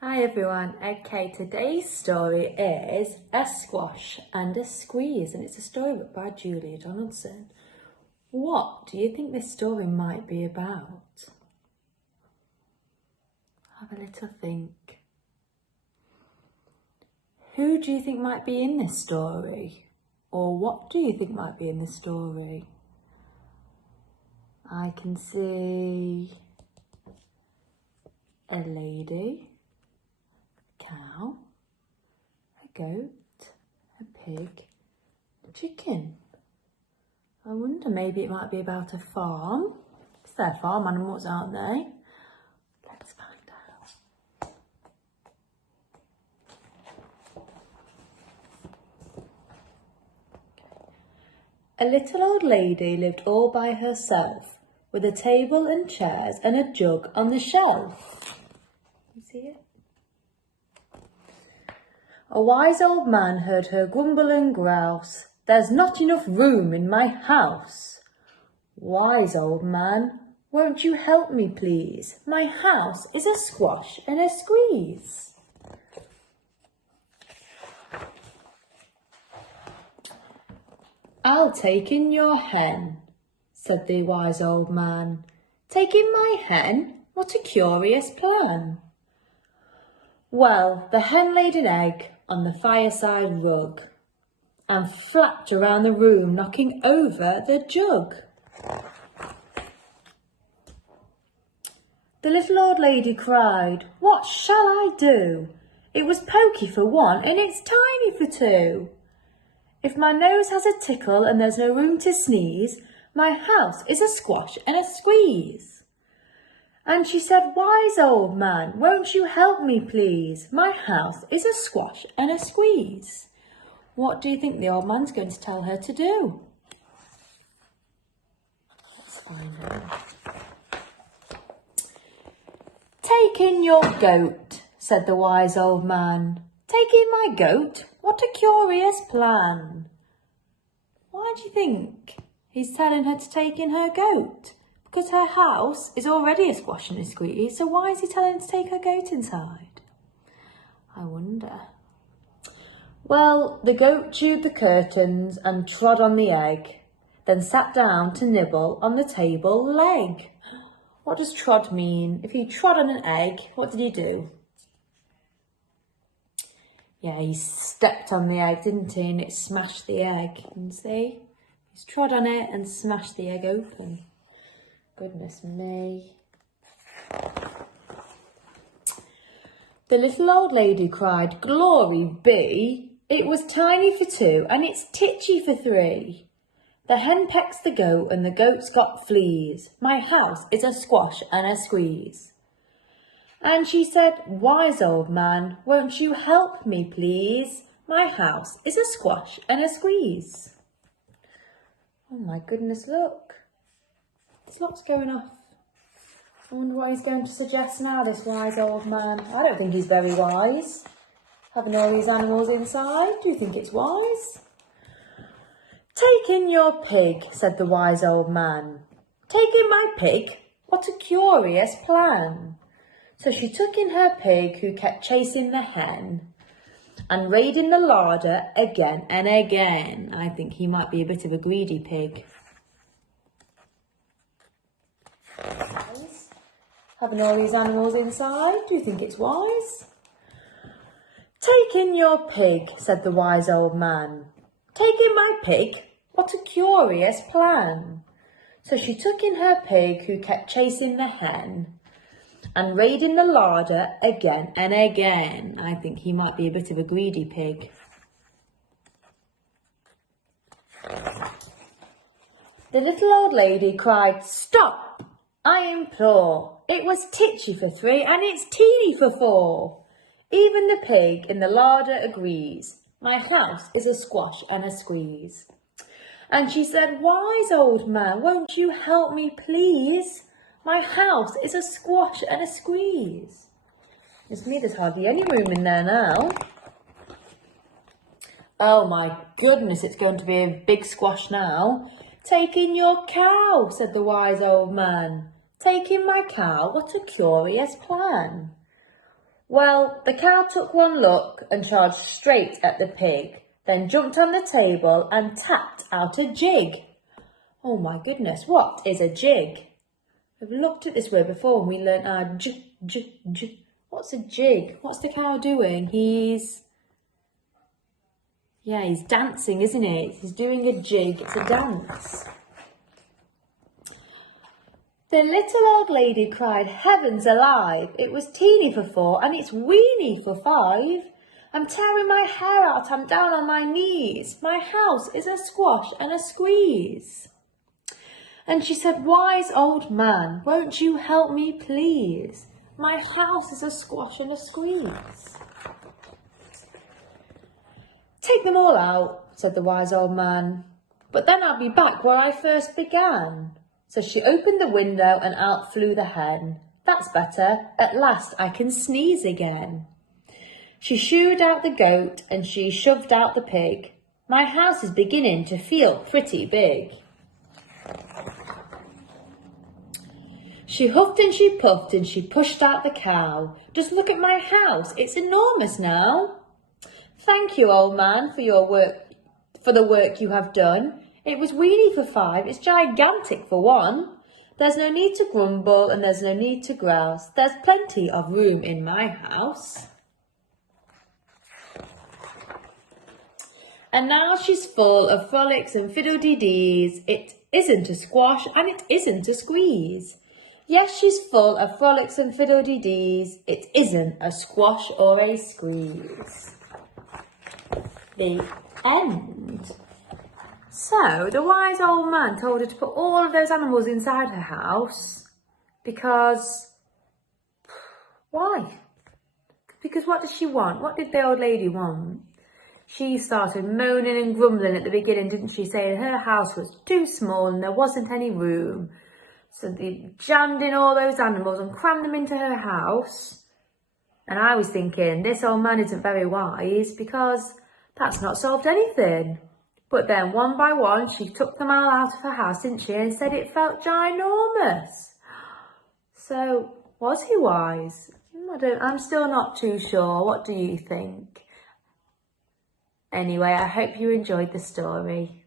Hi everyone. Okay, today's story is A Squash and a Squeeze, and it's a story book by Julia Donaldson. What do you think this story might be about? Have a little think. Who do you think might be in this story? Or what do you think might be in this story? I can see a lady, cow, a goat, a pig, a chicken. I wonder, maybe it might be about a farm. Because they're farm animals, aren't they? Let's find out. A little old lady lived all by herself, with a table and chairs and a jug on the shelf. You see it? A wise old man heard her grumble and grouse, "There's not enough room in my house." "Wise old man, won't you help me please? My house is a squash and a squeeze." "I'll take in your hen," said the wise old man. "Take in my hen? What a curious plan." Well, the hen laid an egg on the fireside rug and flapped around the room, knocking over the jug. The little old lady cried, "What shall I do? It was pokey for one and it's tiny for two. If my nose has a tickle and there's no room to sneeze, my house is a squash and a squeeze." And she said, "Wise old man, won't you help me please? My house is a squash and a squeeze." What do you think the old man's going to tell her to do? Let's find out. "Take in your goat," said the wise old man. "Take in my goat? What a curious plan." Why do you think he's telling her to take in her goat? Because her house is already a squash and a squeeze, so why is he telling her to take her goat inside? I wonder. Well, the goat chewed the curtains and trod on the egg, then sat down to nibble on the table leg. What does trod mean? If he trod on an egg, what did he do? Yeah, he stepped on the egg, didn't he? And it smashed the egg. You can see? He's trod on it and smashed the egg open. Goodness me. The little old lady cried, "Glory be! It was tiny for two and it's titchy for three. The hen pecks the goat and the goat's got fleas. My house is a squash and a squeeze." And she said, "Wise old man, won't you help me please? My house is a squash and a squeeze." Oh my goodness, look. There's lots going off. I wonder what he's going to suggest now, this wise old man. I don't think he's very wise. Having all these animals inside, do you think it's wise? "Take in your pig," said the wise old man. "Take in my pig? What a curious plan." So she took in her pig, who kept chasing the hen, and raiding the larder again and again. I think he might be a bit of a greedy pig. Having all these animals inside, do you think it's wise? "Take in your pig," said the wise old man. "Take in my pig? What a curious plan." So she took in her pig, who kept chasing the hen, and raiding the larder again and again. I think he might be a bit of a greedy pig. The little old lady cried, "Stop, I implore. It was titchy for three and it's teeny for four. Even the pig in the larder agrees. My house is a squash and a squeeze." And she said, "Wise old man, won't you help me please? My house is a squash and a squeeze." It's me, there's hardly any room in there now. Oh my goodness, it's going to be a big squash now. "Take in your cow," said the wise old man. "Take in my cow? What a curious plan." Well, the cow took one look and charged straight at the pig, then jumped on the table and tapped out a jig. Oh my goodness, what is a jig? We've looked at this word before and we learnt our j. What's a jig? What's the cow doing? He's dancing, isn't it? He's doing a jig. It's a dance. The little old lady cried, "Heavens alive! It was teeny for 4 and it's weeny for 5. I'm tearing my hair out, I'm down on my knees. My house is a squash and a squeeze." And she said, "Wise old man, won't you help me please? My house is a squash and a squeeze." "Take them all out," said the wise old man, "but then I'll be back where I first began." So she opened the window and out flew the hen. "That's better, at last I can sneeze again." She shooed out the goat and she shoved out the pig. My house is beginning to feel pretty big. She huffed and she puffed and she pushed out the cow. "Just look at my house, it's enormous now." "Thank you, old man, for the work you have done. It was weeny for 5, it's gigantic for 1. There's no need to grumble and there's no need to grouse. There's plenty of room in my house." And now she's full of frolics and fiddle-dee-dees. It isn't a squash and it isn't a squeeze. Yes, she's full of frolics and fiddle-dee-dees. It isn't a squash or a squeeze. The end. So, the wise old man told her to put all of those animals inside her house because... Why? Because what did she want? What did the old lady want? She started moaning and grumbling at the beginning, didn't she? Saying her house was too small and there wasn't any room. So they jammed in all those animals and crammed them into her house. And I was thinking, this old man isn't very wise because that's not solved anything. But then one by one, she took them all out of her house, didn't she? And said it felt ginormous. So, was he wise? I'm still not too sure. What do you think? Anyway, I hope you enjoyed the story.